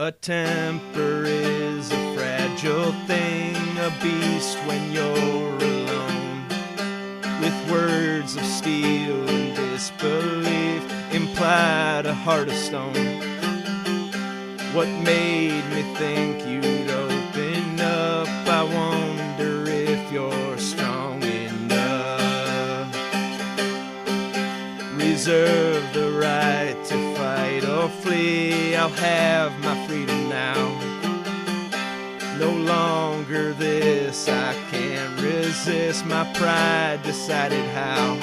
A temper is a fragile thing, a beast when you're alone. With words of steel and disbelief implied a heart of stone. What made me think you'd open up? I wonder if you're strong enough. Reserve the right to fight or flee. I'll have my freedom now. No longer this, I can't resist. My pride decided how.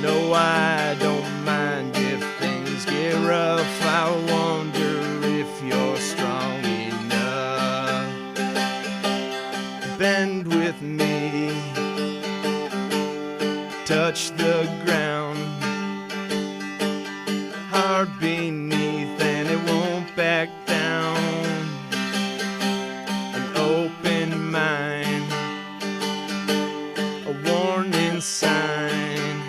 No, I don't mind if things get rough. I wonder if you're strong enough. Bend with me, touch the ground, hard beneath and it won't back down. An open mind, a warning sign.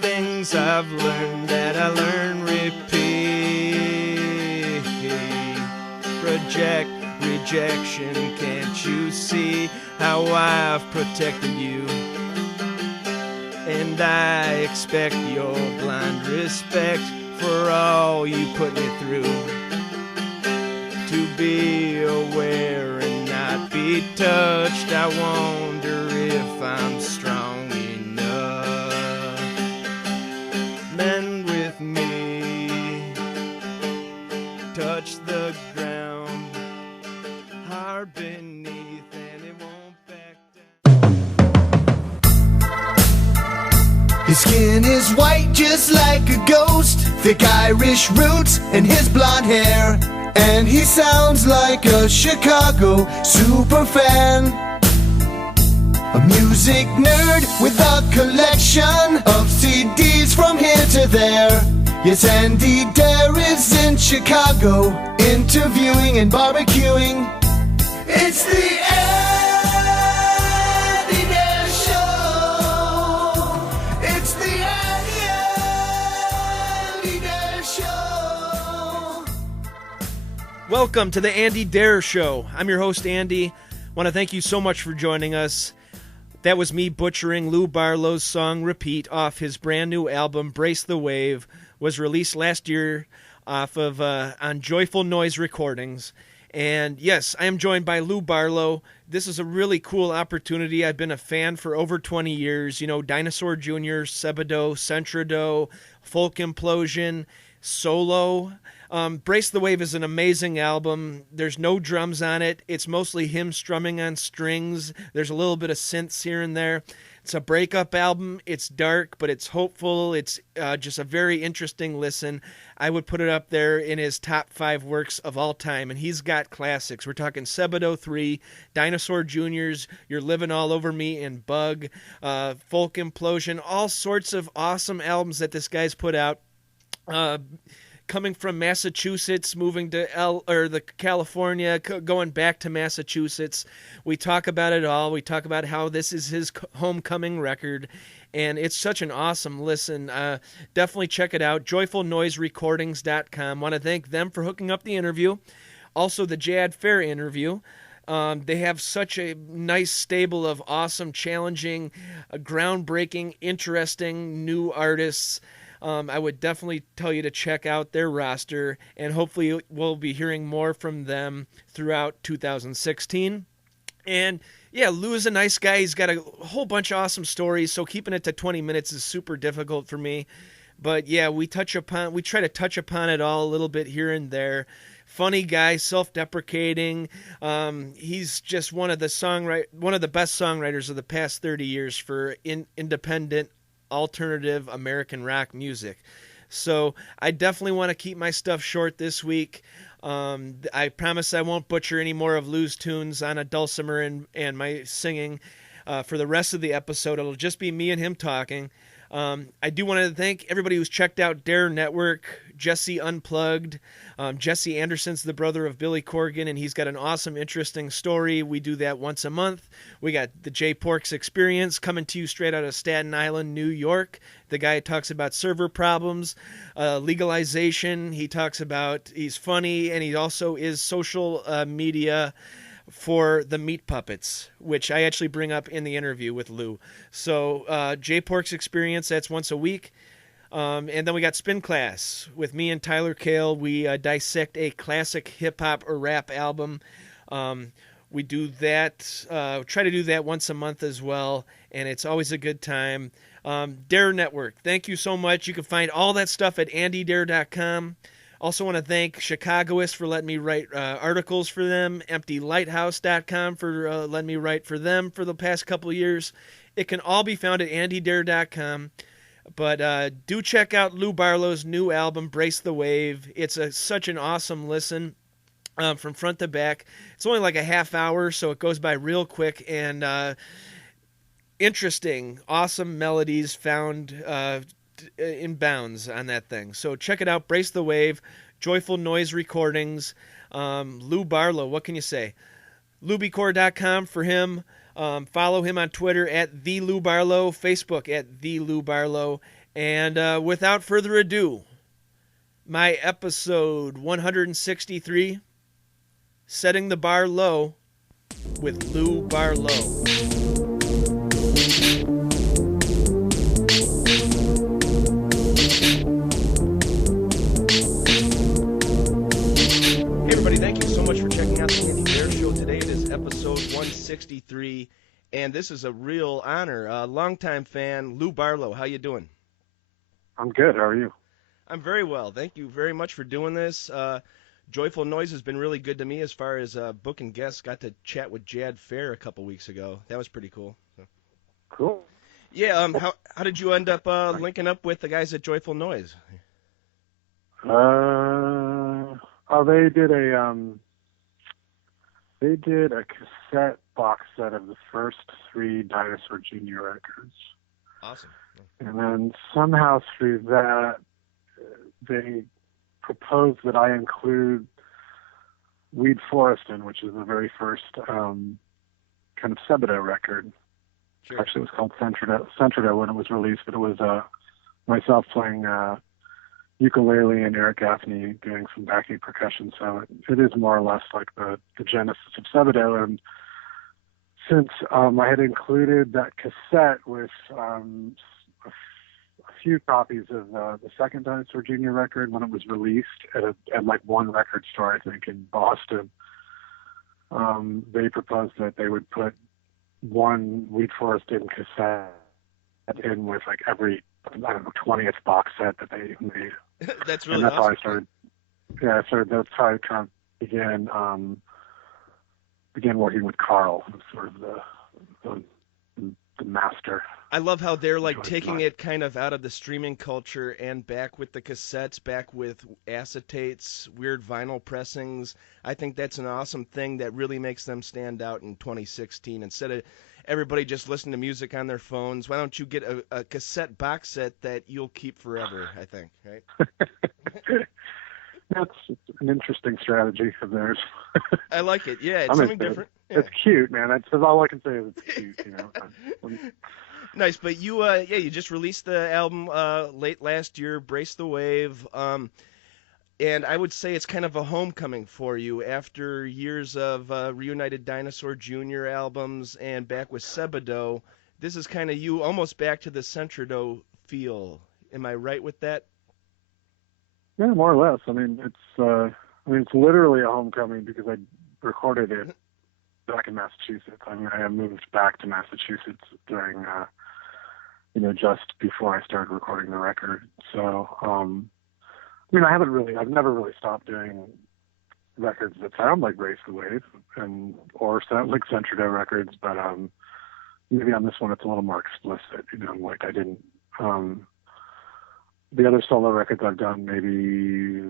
Things I've learned that I learn repeat. Project rejection, can't you see how I've protected you? And I expect your blind respect for all you put me through. To be aware and not be touched, I wonder if I'm strong enough. Mend with me, touch the ground, hard beneath and it won't back down. His skin is white just like a ghost, thick Irish roots and his blonde hair. And he sounds like a Chicago superfan, a music nerd with a collection of CDs from here to there. Yes, Andy Dare is in Chicago, interviewing and barbecuing. It's the Andy Dare Show. It's the Andy Dare Show. Welcome to the Andy Dare Show. I'm your host, Andy. Want to thank you so much for joining us. That was me butchering Lou Barlow's song Repeat off his brand new album, Brace the Wave, was released last year off of on Joyful Noise Recordings. And yes, I am joined by Lou Barlow. This is a really cool opportunity. I've been a fan for over 20 years. You know, Dinosaur Jr., Sebadoh, Sentridoh, Folk Implosion, Solo. Brace the Wave is an amazing album. There's no drums on it. It's mostly him strumming on strings. There's a little bit of synths here and there. It's a breakup album. It's dark, but it's hopeful. It's just a very interesting listen. I would put it up there in his top 5 works of all time, and he's got classics. We're talking Sebadoh 3, Dinosaur Jr.'s You're Living All Over Me, and Bug, Folk Implosion, all sorts of awesome albums that this guy's put out. Coming from Massachusetts, moving to California, going back to Massachusetts. We talk about it all. We talk about how this is his homecoming record, and it's such an awesome listen. Definitely check it out, joyfulnoiserecordings.com. Want to thank them for hooking up the interview. Also, the Jad Fair interview. They have such a nice stable of awesome, challenging, groundbreaking, interesting new artists. I would definitely tell you to check out their roster, and hopefully we'll be hearing more from them throughout 2016. And yeah, Lou is a nice guy. He's got a whole bunch of awesome stories, so keeping it to 20 minutes is super difficult for me. But yeah, we try to touch upon it all a little bit here and there. Funny guy, self-deprecating. He's just one of the best songwriters of the past 30 years for independent alternative American rock music. So I definitely want to keep my stuff short this week. I promise I won't butcher any more of Lou's tunes on a dulcimer and my singing for the rest of the episode. It'll just be me and him talking. I do want to thank everybody who's checked out Dare Network, Jesse Unplugged. Jesse Anderson's the brother of Billy Corgan, and he's got an awesome, interesting story. We do that once a month. We got the J Porks Experience coming to you straight out of Staten Island, New York. The guy talks about server problems, legalization. He talks about, he's funny, and he also is social media for the Meat Puppets, which I actually bring up in the interview with Lou. So J Pork's Experience, that's once a week. And then we got Spin Class with me and Tyler Kale. We dissect a classic hip-hop or rap album. We do that, try to do that once a month as well, and it's always a good time. Dare Network, thank you so much. You can find all that stuff at andydare.com. Also want to thank Chicagoist for letting me write articles for them, EmptyLighthouse.com for letting me write for them for the past couple of years. It can all be found at andydare.com. But do check out Lou Barlow's new album, Brace the Wave. It's such an awesome listen from front to back. It's only like a half hour, so it goes by real quick, and interesting, awesome melodies found in bounds on that thing. So check it out, Brace the Wave, Joyful Noise Recordings. Lou Barlow, what can you say? Lubicore.com for him. Follow him on Twitter at The Lou Barlow, Facebook at The Lou Barlow. And without further ado, my episode 163, Setting the Bar Low with Lou Barlow. Hey everybody, thank you so much for checking out the Andy Dare Show. Today it is episode 163, and this is a real honor. Longtime fan, Lou Barlow. How you doing? I'm good. How are you? I'm very well. Thank you very much for doing this. Joyful Noise has been really good to me as far as booking guests. Got to chat with Jad Fair a couple weeks ago. That was pretty cool. So. Cool. Yeah. How did you end up linking up with the guys at Joyful Noise? They did a cassette box set of the first 3 Dinosaur Jr. records. Awesome. And then somehow through that, they proposed that I include Weed Forestin, which is the very first kind of Sebadoh record. Sure. Actually, it was called Sentridoh when it was released, but it was myself playing ukulele and Eric Gaffney doing some backing percussion. So it is more or less like the genesis of Sebadoh. And since I had included that cassette with a few copies of the second Dinosaur Jr. record when it was released at like one record store, I think, in Boston, they proposed that they would put one Weed Forestin cassette in with like every, 20th box set that they made. That's really and that's awesome. how I started. Yeah, so that's how I kind of began working with Carl, who's sort of the master. I love how they're like taking it kind of out of the streaming culture and back with the cassettes, back with acetates, weird vinyl pressings. I think that's an awesome thing that really makes them stand out in 2016. Instead of everybody just listening to music on their phones, why don't you get a cassette box set that you'll keep forever, I think, right? That's an interesting strategy of theirs. I like it. Yeah, it's something different. Yeah. It's cute, man. That's all I can say is it's cute, you know. Nice, but you you just released the album late last year, Brace the Wave, and I would say it's kind of a homecoming for you after years of reunited Dinosaur Jr. albums and back with Sebadoh. This is kind of you almost back to the Sentridoh feel. Am I right with that? Yeah, more or less. I mean, it's literally a homecoming because I recorded it back in Massachusetts. I mean, I moved back to Massachusetts during, just before I started recording the record. So, I've never really stopped doing records that sound like Brace the Wave or sound like Sentridoh records, but maybe on this one it's a little more explicit, like I didn't, the other solo records I've done maybe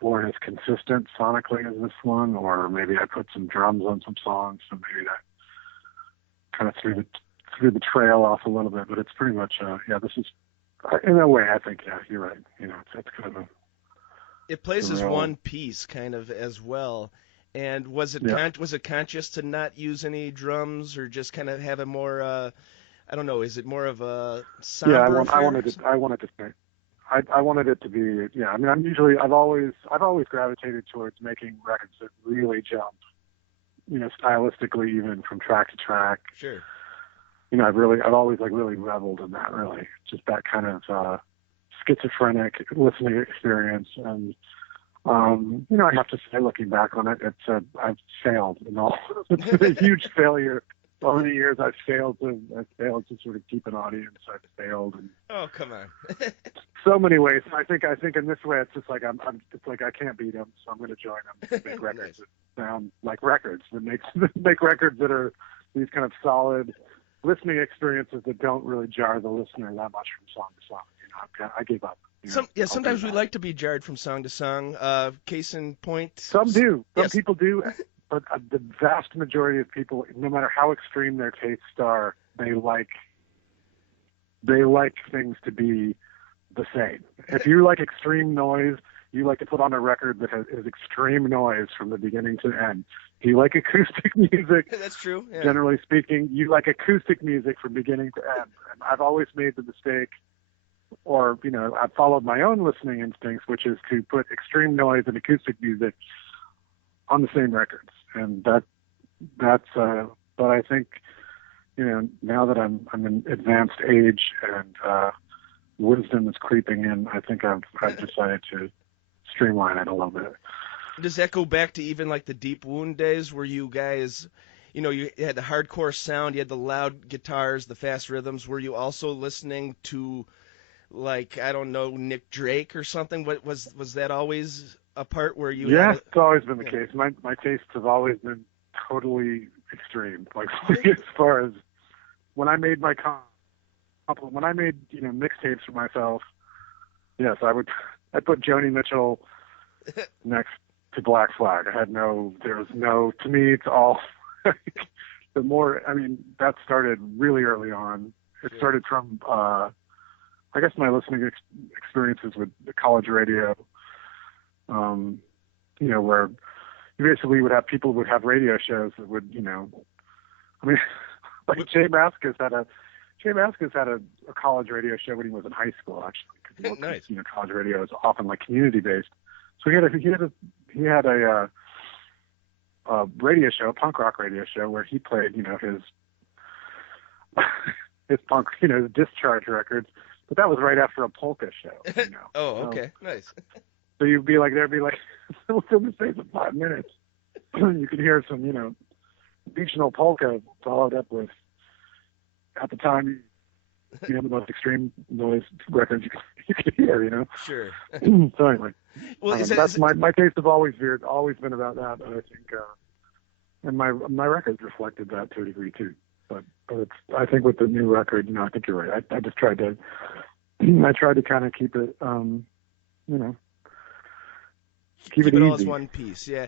weren't as consistent sonically as this one, or maybe I put some drums on some songs, so maybe that kind of threw threw the trail off a little bit, but it's pretty much, this is, in a way, I think, you're right. It's kind of it plays as one piece kind of as well. And was it was it conscious to not use any drums, or just kind of have a more I don't know, is it more of a somber I wanted it to be, I mean, I've always gravitated towards making records that really jump, stylistically, even from track to track. Sure. I've always really reveled in that, really, just that kind of schizophrenic listening experience. And I have to say, looking back on it, I've failed in all. It's been a huge failure over the years. I've failed to sort of keep an audience. I've failed. Oh, come on. So many ways. I think in this way, it's just like it's like I can't beat them, so I'm going to join them. Make records that sound like records. That make records that are these kind of solid listening experiences that don't really jar the listener that much from song to song. I gave up. Sometimes we like to be jarred from song to song. Case in point. Some do. Some people do. But the vast majority of people, no matter how extreme their tastes are, they like things to be the same. If you like extreme noise, you like to put on a record that is extreme noise from the beginning to the end. If you like acoustic music, that's true. Yeah. Generally speaking, you like acoustic music from beginning to end. And I've always made the mistake, or I've followed my own listening instincts, which is to put extreme noise and acoustic music on the same records. And but I think, now that I'm in advanced age and wisdom is creeping in, I think I've decided to streamline it a little bit. Does that go back to even like the Deep Wound days, where you guys, you had the hardcore sound, you had the loud guitars, the fast rhythms? Were you also listening to, like, I don't know, Nick Drake or something? What was that always a part where you? Yeah, it's always been the case. My tastes have always been totally extreme. Like as far as when I made mixtapes for myself, yes, I'd put Joni Mitchell next to Black Flag. To me, it's all that started really early on. It started from, I guess, my listening experiences with the college radio, where you basically would have radio shows that would, like J Mascis had a college radio show when he was in high school, actually. Nice. College radio is often like community based. So he had a radio show, a punk rock radio show, where he played, his punk, his Discharge records. But that was right after a polka show. Oh, okay, nice. So there'd be like film stays of 5 minutes. You could hear some, regional polka followed up with, at the time, the most extreme noise records you could hear, Sure. So anyway, my tastes have always been about that, but I think, and my records reflected that to a degree too. But I think with the new record, I think you're right. I just tried to, kind of keep it, keep it all easy. as one piece. Yeah.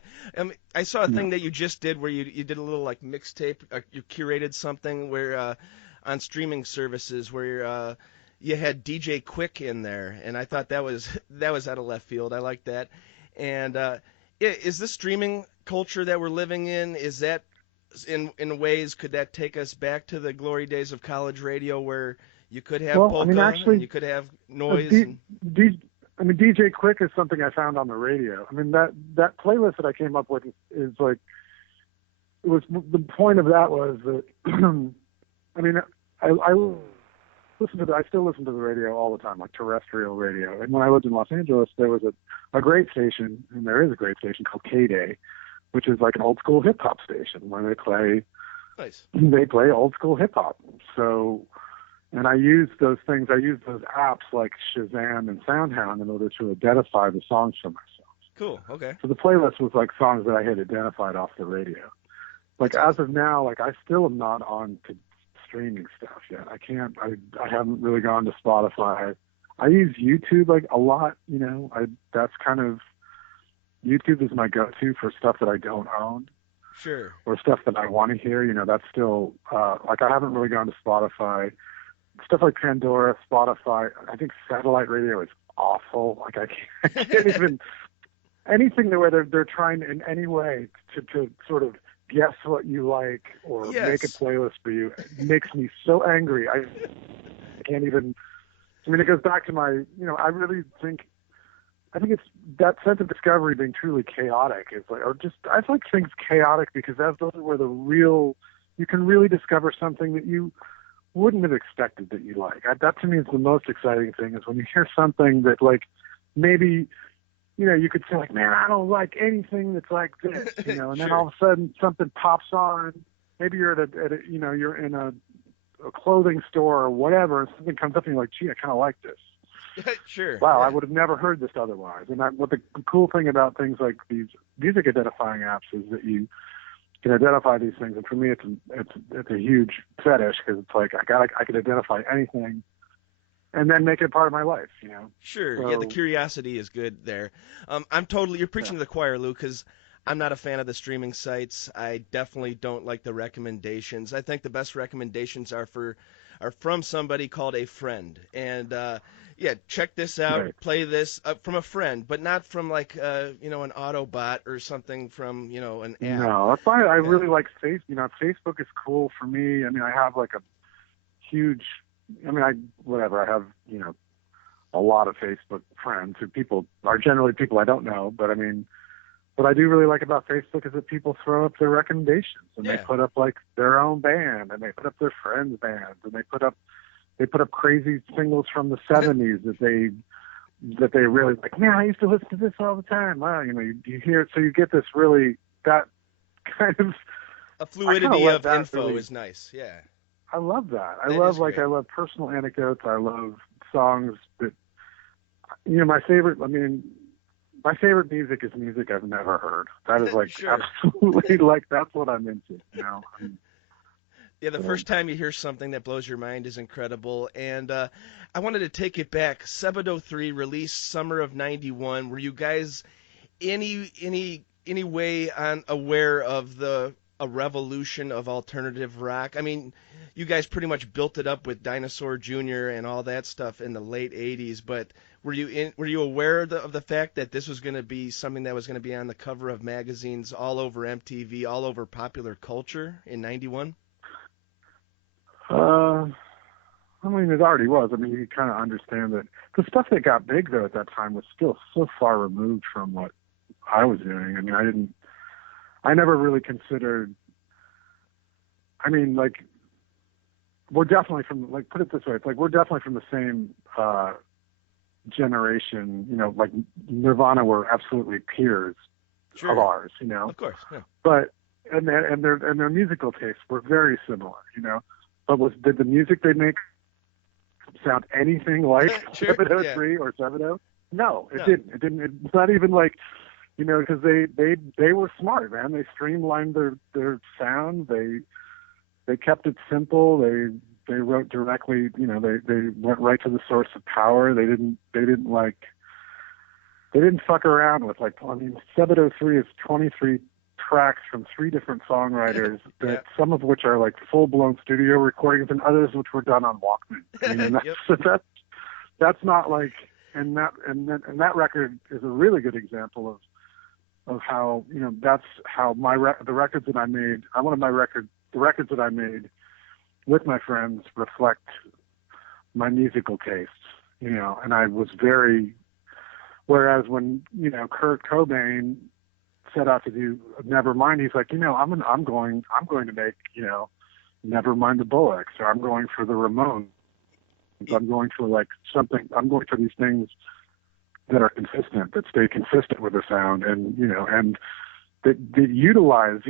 I saw a thing that you just did where you did a little like mixtape. You curated something where on streaming services where you had DJ Quick in there, and I thought that was out of left field. I like that. And is this streaming culture that we're living in, is that in ways, could that take us back to the glory days of college radio where you could have polka and you could have noise? DJ Quick is something I found on the radio. I mean, that playlist that I came up with is like, the point of that was that, I still listen to the radio all the time, like terrestrial radio. And when I lived in Los Angeles, there was a great station, and there is a great station called K-Day, which is like an old school hip hop station where they play, nice. They play old school hip hop. So, and I use those things. I use those apps like Shazam and SoundHound in order to identify the songs for myself. Cool. Okay. So the playlist was like songs that I had identified off the radio. Like as of now, like I still am not on to streaming stuff yet. I haven't really gone to Spotify. I use YouTube like a lot. That's kind of, YouTube is my go-to for stuff that I don't own. Sure. or stuff that I want to hear, that's still, like I haven't really gone to Spotify. Stuff like Pandora, Spotify, I think satellite radio is awful. Like I can't even, anything where they're trying in any way to sort of guess what you like or make a playlist for you makes me so angry. I can't even, it goes back to my, I think it's that sense of discovery being truly chaotic is like, I like things chaotic because those are where you can really discover something that you wouldn't have expected that you like. That to me is the most exciting thing, is when you hear something that like maybe, you could say like, man, I don't like anything that's like this, and Sure. then all of a sudden something pops on. Maybe you're you're in a clothing store or whatever, and something comes up and you're like, gee, I kind of like this. Sure. Wow, yeah. I would have never heard this otherwise. And what the cool thing about things like these music identifying apps is that you can identify these things. And for me, it's a huge fetish, because it's like I could identify anything and then make it part of my life. Sure. So, yeah, the curiosity is good there. You're preaching to the choir, Lou, because I'm not a fan of the streaming sites. I definitely don't like the recommendations. I think the best recommendations are from somebody called a friend. And check this out, right. play this from a friend, but not from like an Autobot or something from an app. No, that's why I really like Facebook. Facebook is cool for me. I have like a huge. I have a lot of Facebook friends who are generally people I don't know, but what I do really like about Facebook is that people throw up their recommendations, and they put up like their own band, and they put up their friends' bands, and they put up crazy singles from the 70s that they really like. Man, I used to listen to this all the time. Wow, you hear it, so you get this really, that kind of a fluidity of info really, is nice. Yeah, I love that. I love personal anecdotes. I love songs that my favorite. My favorite music is music I've never heard. That is like sure. absolutely like that's what I'm into. Yeah, the first time you hear something that blows your mind is incredible. And I wanted to take it back. Sebadoh 3 released summer of '91. Were you guys any way aware of a revolution of alternative rock? You guys pretty much built it up with Dinosaur Jr. and all that stuff in the late '80s, but were you aware of the fact that this was going to be something that was going to be on the cover of magazines all over MTV, all over popular culture in '91? It already was. You kind of understand that the stuff that got big though at that time was still so far removed from what I was doing. I never really considered. We're definitely from, like, put it this way, it's like we're definitely from the same generation. Like Nirvana were absolutely peers of ours. Of course, yeah. But and their musical tastes were very similar. But did the music they make sound anything like Sebadoh 3 or Sebadoh? No, it didn't. It didn't. It's not even like, because they were smart, man. They streamlined their sound. They kept it simple. They wrote directly. They went right to the source of power. They didn't fuck around with Sebadoh 3 is 23 tracks from 3 different songwriters, some of which are like full-blown studio recordings, and others which were done on Walkman. That's not like, and that record is a really good example of how that's how the records that I made. The records that I made with my friends reflect my musical tastes, and I was very. Whereas when Kurt Cobain set out to do Nevermind, he's like, I'm going to make Nevermind the Bullocks, or I'm going for the Ramones. I'm going for like something. I'm going for these things that are consistent, that stay consistent with the sound, and and that utilize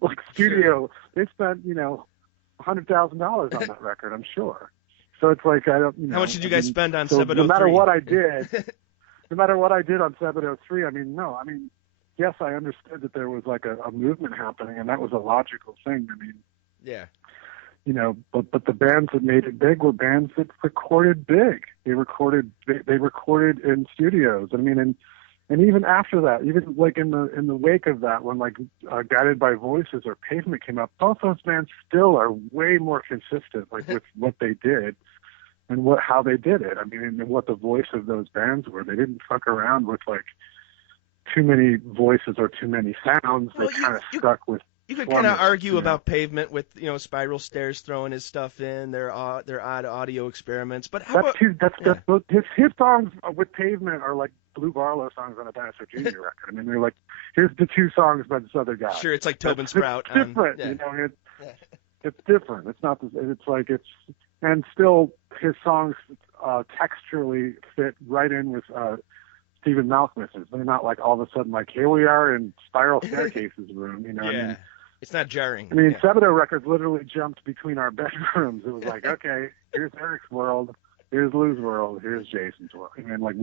like studio. Sure. They spent $100,000 on that record, I'm sure. So it's like I don't. How much did you guys spend on Sebadoh 3? No matter what I did. No matter what I did on Sebadoh 3, yes, I understood that there was like a movement happening, and that was a logical thing. Yeah. But the bands that made it big were bands that recorded big. They recorded in studios. And And even after that, even like in the wake of that, when like Guided by Voices or Pavement came up, both those bands still are way more consistent, like with what they did and how they did it. I mean, and what the voice of those bands were. They didn't fuck around with like too many voices or too many sounds. They kind of stuck with. You could kind of argue about Pavement with, Spiral Stairs throwing his stuff in, their odd audio experiments. But how about his songs with Pavement are like Blue Barlow songs on a Dinosaur Jr. record. I mean, they're like, here's the two songs by this other guy. Sure, it's like Tobin Sprout. It's different, it's different. It's not. And still his songs texturally fit right in with Stephen Malkmus's. They're not like all of a sudden like, here we are in Spiral Staircase's room. I mean, it's not jarring. I mean, Sebadoh records literally jumped between our bedrooms. It was like, okay, here's Eric's world, here's Lou's world, here's Jason's world. I mean, like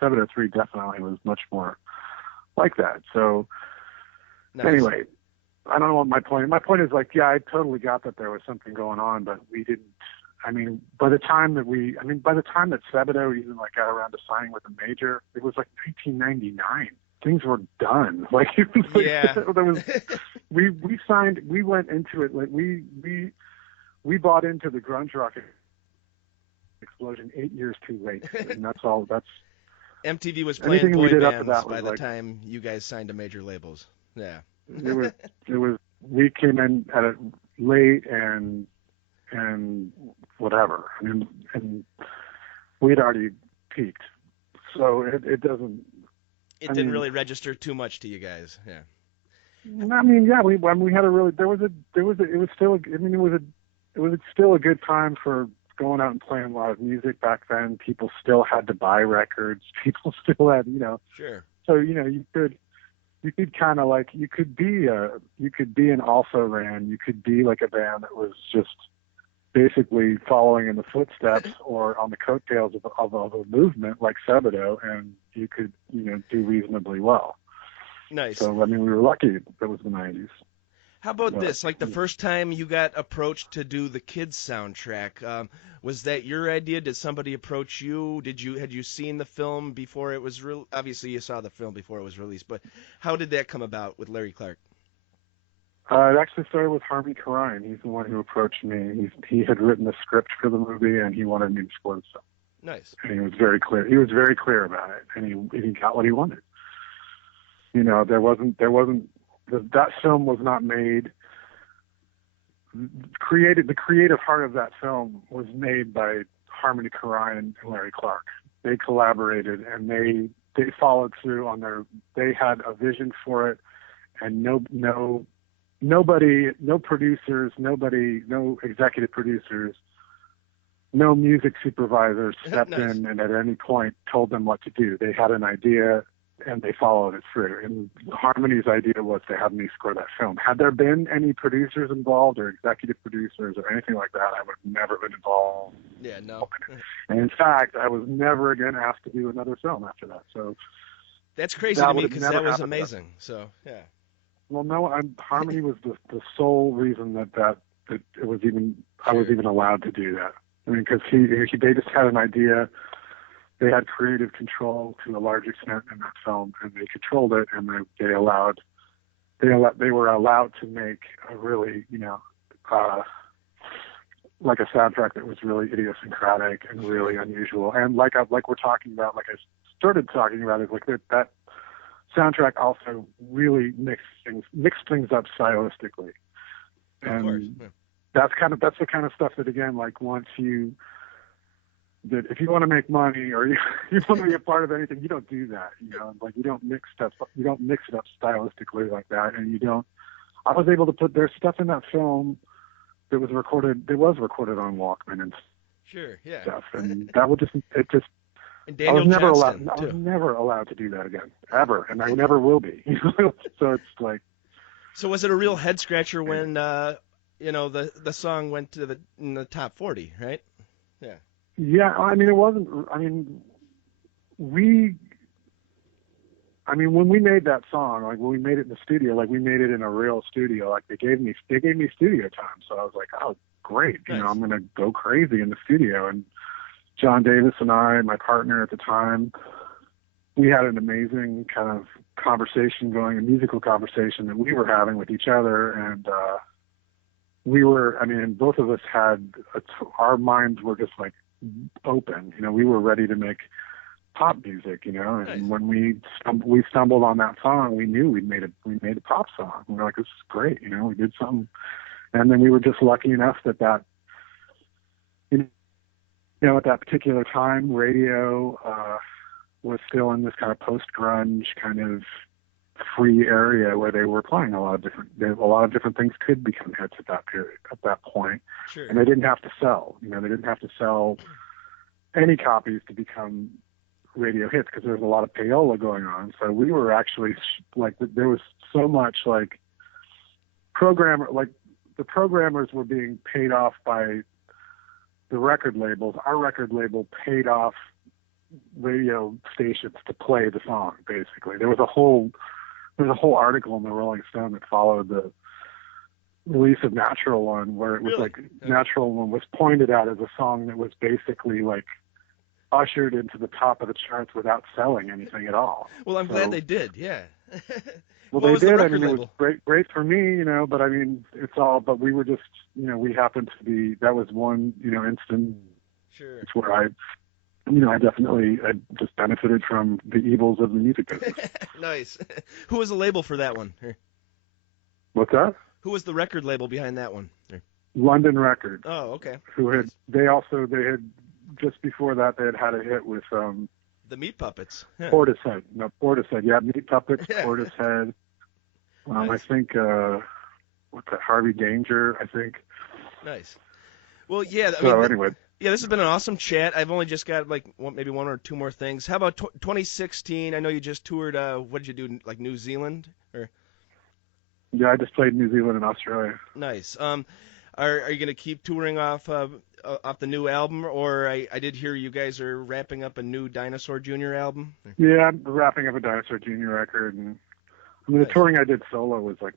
Sebadoh 3 definitely was much more like that. So anyway, I don't know what my point. My point is like, yeah, I totally got that there was something going on, but we didn't. I mean, by the time that Sebadoh even like got around to signing with a major, it was like 1999. Things were done. Like it was like, there was, we signed. We went into it like we bought into the grunge rock explosion 8 years too late, and that's all. That's MTV was playing boy bands by the time you guys signed to major labels. Yeah, it was. We came in at it late and whatever. I mean, and we'd already peaked, so it doesn't. It didn't really register too much to you guys, yeah. I mean, yeah, we had a really it was still a good time for going out and playing a lot of music back then. People still had to buy records. People still had, Sure. So you could kind of like you could be an also ran. You could be like a band that was just basically following in the footsteps or on the coattails of a movement like Sebadoh, and you could, do reasonably well. Nice. So, I mean, we were lucky that was the 90s. How about this? Like the first time you got approached to do the kids soundtrack, was that your idea? Did somebody approach you? Had you seen the film before it was obviously you saw the film before it was released, but how did that come about with Larry Clark? It actually started with Harmony Korine. He's the one who approached me. He had written the script for the movie, and he wanted me to score the film. Nice. And he was very clear. He was very clear about it, and he got what he wanted. That film was not made. The creative heart of that film was made by Harmony Korine and Larry Clark. They collaborated, and they followed through on they had a vision for it, and nobody, no producers, no executive producers, no music supervisors stepped in and at any point told them what to do. They had an idea and they followed it through. And Harmony's idea was to have me score that film. Had there been any producers involved or executive producers or anything like that, I would have never been involved. Yeah, no. And in fact, I was never again asked to do another film after that. So that's crazy to me because that was amazing. So, yeah. Well, no, Harmony was the sole reason that it was even I was even allowed to do that. I mean, because they just had an idea. They had creative control to a large extent in that film, and they controlled it, and they were allowed to make a really, like a soundtrack that was really idiosyncratic and really unusual, and like we're talking about, like I started talking about, is like that soundtrack also really mixed things up stylistically, and of course. Yeah. that's the kind of stuff that, again, like that if you want to make money or you want to be a part of anything, you don't do that. Like you don't mix it up stylistically like that, and you don't. I was able to put their stuff in that film that was recorded. It was recorded on Walkman and sure, yeah, stuff, and that would just. And Daniel I was never allowed to do that again, ever, and I never will be. So it's like. So was it a real head scratcher when the song went to in the top 40, right? Yeah. Yeah, I mean, it wasn't. I mean, when we made that song, like when we made it in the studio, like we made it in a real studio. Like they gave me studio time, so I was like, oh, great, nice. I'm gonna go crazy in the studio. And John Davis and I, my partner at the time, we had an amazing kind of conversation going, a musical conversation that we were having with each other. And both of us had, our minds were just like open. We were ready to make pop music, and Nice. when we stumbled on that song, we knew we made a pop song. We were like, this is great, we did something. And then we were just lucky enough that at that particular time, radio was still in this kind of post-grunge kind of free area where they were playing a lot of different things could become hits at that period, at that point. Sure. And they didn't have to sell, they didn't have to sell any copies to become radio hits, because there was a lot of payola going on. So we were actually like, there was so much like the programmers were being paid off by the record labels. Our record label paid off radio stations to play the song. Basically, there was a whole article in the Rolling Stone that followed the release of Natural One, where it was like Natural One was pointed at as a song that was basically like ushered into the top of the charts without selling anything at all. Well, I'm glad they did. Yeah. Well, What they was the did. record It label? was great for me, but but we were just, we happened to be, that was one, instant Sure. where I just benefited from the evils of the music business. Nice. Who was the label for that one? What's that? Who was the record label behind that one? London Records. Oh, okay. They had just before that, they had a hit with The Meat Puppets. Yeah. Portishead. No, Portishead. Yeah, Meat Puppets, Yeah. Portishead. Nice. I think, what's that, Harvey Danger, I think. Nice. Well, yeah. Anyway. Yeah, this has been an awesome chat. I've only just got maybe one or two more things. How about 2016? I know you just toured. What did you do? Like New Zealand? Or Yeah, I just played New Zealand and Australia. nice. Are you gonna keep touring off the new album, or I did hear you guys are wrapping up a new Dinosaur Jr. album? Yeah, I'm wrapping up a Dinosaur Jr. record, and the Nice. touring I did solo was I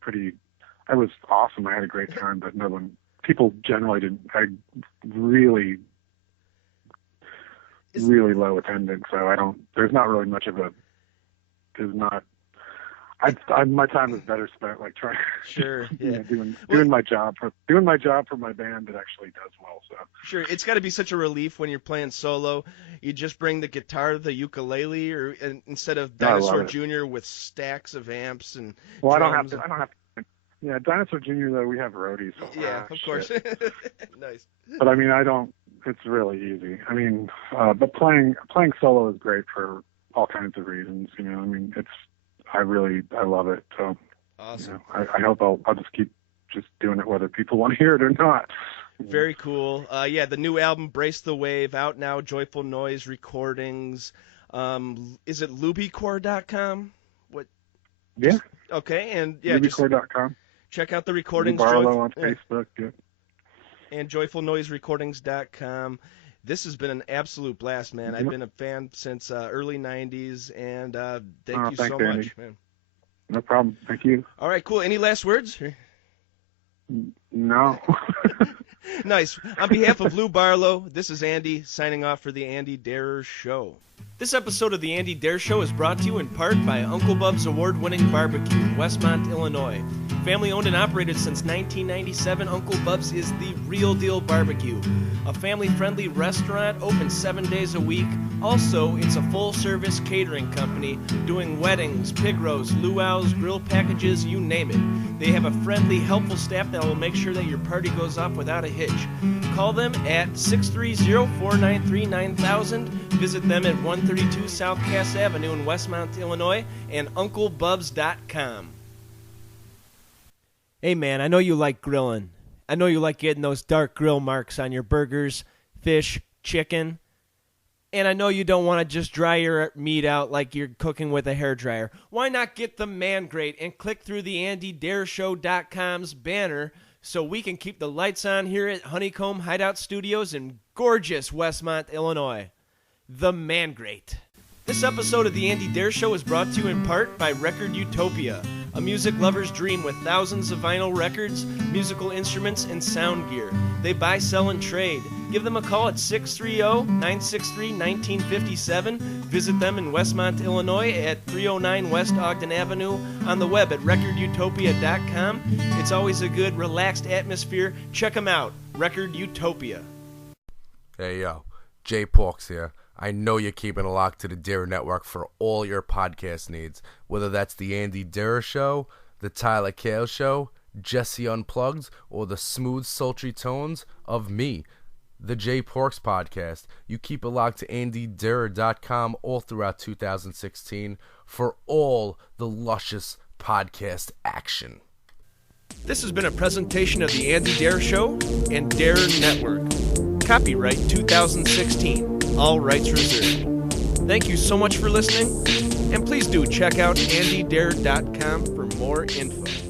was awesome. I had a great time, but people generally didn't. I really low attendance, so there's not really much of my time is better spent like trying. Sure. Yeah. Doing my job for my band that actually does well. So Sure. It's got to be such a relief when you're playing solo. You just bring the guitar, the ukulele, instead of I love Dinosaur it. Jr. with stacks of amps and well, I don't drums. have to. Yeah, Dinosaur Jr. though, we have roadies. So, Yeah, of course. Nice. But I don't. It's really easy. But playing solo is great for all kinds of reasons. I love it. So Awesome. I hope I'll just keep just doing it whether people want to hear it or not. Very cool. Yeah, the new album, Brace the Wave, out now, Joyful Noise Recordings. Is it lubycore.com? What? Yeah. Okay, and yeah, just Lubycore.com. check out the recordings. Barlow on Facebook. Yeah. And joyfulnoiserecordings.com. This has been an absolute blast, man. I've been a fan since early 90s, and thank you thanks, so Andy. much, man. No problem. Thank you. All right, cool. Any last words? No. Nice. On behalf of Lou Barlow, this is Andy signing off for the Andy Dare Show. This episode of the Andy Dare Show is brought to you in part by Uncle Bub's award-winning barbecue in Westmont, Illinois. Family owned and operated since 1997, Uncle Bub's is the real deal barbecue. A family-friendly restaurant open 7 days a week. Also, it's a full-service catering company doing weddings, pig roasts, luau's, grill packages, you name it. They have a friendly, helpful staff that will make sure that your party goes off without a hitch. Call them at 630-493-9000. Visit them at 132 South Cass Avenue in Westmont, Illinois, and UncleBubs.com. Hey man, I know you like grilling. I know you like getting those dark grill marks on your burgers, fish, chicken. And I know you don't want to just dry your meat out like you're cooking with a hairdryer. Why not get the Man Grate and click through the AndyDareShow.com's banner so we can keep the lights on here at Honeycomb Hideout Studios in gorgeous Westmont, Illinois. The Man Grate. This episode of the Andy Dare Show is brought to you in part by Record Utopia, a music lover's dream with thousands of vinyl records, musical instruments, and sound gear. They buy, sell, and trade. Give them a call at 630-963-1957. Visit them in Westmont, Illinois at 309 West Ogden Avenue. On the web at recordutopia.com. It's always a good, relaxed atmosphere. Check them out. Record Utopia. Hey, yo. Jay Porks here. I know you're keeping a lock to the Dare Network for all your podcast needs, whether that's the Andy Dare Show, the Tyler Kale Show, Jesse Unplugged, or the smooth, sultry tones of me, the Jay Porks Podcast. You keep it locked to AndyDare.com all throughout 2016 for all the luscious podcast action. This has been a presentation of the Andy Dare Show and Dare Network. Copyright 2016. All rights reserved. Thank you so much for listening, and please do check out AndyDare.com for more info.